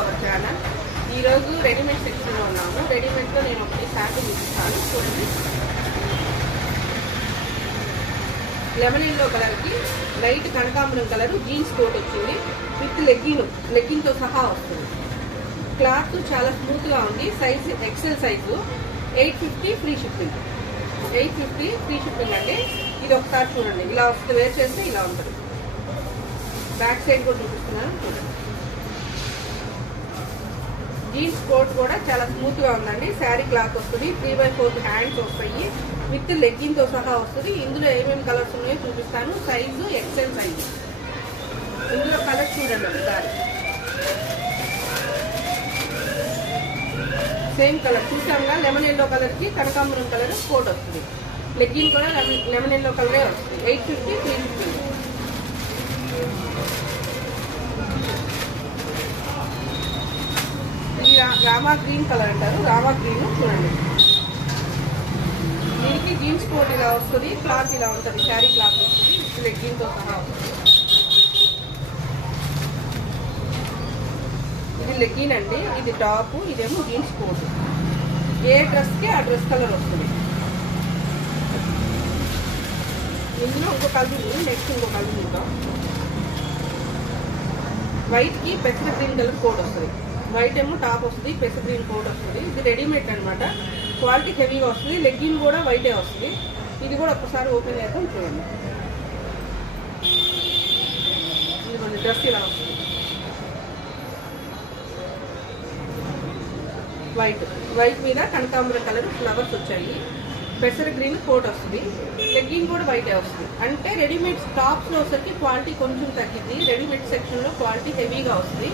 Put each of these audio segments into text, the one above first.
Our channel. ఈరోజు readymade సెక్షన్లో ఉన్నాము. రెడీమేడ్లో నేను ఒకటి శాంపుల్ చూపిస్తాను చూడండి. లెమన్ ఎల్లో కలర్కి లైట్ కనకాంబరం కలర్ జీన్స్ కోట్ వచ్చింది విత్ లెగ్గిన్తో సహా వస్తుంది. క్లాత్ చాలా స్మూత్గా ఉంది. Size XL size. 850 free shipping. 850 free shipping అండి. ఇది ఒకసారి చూడండి, ఇలా వస్తుంది. వేర్ చేస్తే ఇలా ఉంటుంది. బ్యాక్ సైడ్ కూడా చూపిస్తున్నాను చూడండి. జీన్స్ కోట్ కూడా చాలా స్మూత్గా ఉందండి. శారీ క్లాత్ వస్తుంది. 3/4 హ్యాండ్స్ వస్తాయి విత్ లెగ్గిన్తో సహా వస్తుంది. ఇందులో ఏమేమి కలర్స్ ఉన్నాయో చూపిస్తాను. Size XL size. ఇందులో కలర్స్ చూడండి ఒకసారి. సేమ్ కలర్ చూసాంగా. లెమన్ ఎల్లో కలర్కి కనకాంబరం కలర్ కోట్ వస్తుంది. లెగ్గిన్ కూడా లెమన్ ఎల్లో కలరే వస్తుంది. 850 ఫ్రీ షిప్పింగ్. ఇది రామా గ్రీన్ కలర్ అంటారు. రామా గ్రీన్ చూడండి. దీనికి జీన్స్ కోట్ ఇలా వస్తుంది. క్లాత్ ఇలా ఉంటుంది. శారీ క్లాత్ వస్తుంది. లెగ్గిన్తో సహా వస్తుంది. ఇది లెగ్గిన్ అండి. ఇది టాప్. ఇదేమో జీన్స్ కోట్. ఏ డ్రెస్కి ఆ డ్రెస్ కలర్ వస్తుంది. ఇందులో ఇంకో కలర్ ఉంది. నెక్స్ట్ ఇంకో కలర్ చూద్దాం. వైట్కి పెసర గ్రీన్ కలర్ కోట్ వస్తుంది. వైట్ ఏమో టాప్ వస్తుంది. పెసర గ్రీన్ కోట్ వస్తుంది. ఇది రెడీమేడ్ అనమాట. క్వాలిటీ హెవీగా వస్తుంది. లెగ్గిన్ కూడా వైటే వస్తుంది. ఇది కూడా ఒక్కసారి ఓపెన్ చేద్దాం చూడండి. ఇది డ్రెస్ ఇలా వస్తుంది. వైట్ మీద కనకాంబరం కలర్ ఫ్లవర్స్ వచ్చాయి. పెసర గ్రీన్ కోట్ వస్తుంది. లెగ్గిన్ కూడా వైటే వస్తుంది. అంటే రెడీమేడ్ టాప్స్లో వచ్చేసరికి క్వాలిటీ కొంచెం తగ్గింది. రెడీమేడ్ సెక్షన్లో క్వాలిటీ హెవీగా వస్తుంది.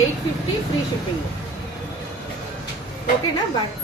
850 ఫ్రీ షిప్పింగ్. ఓకేనా? బాయ్.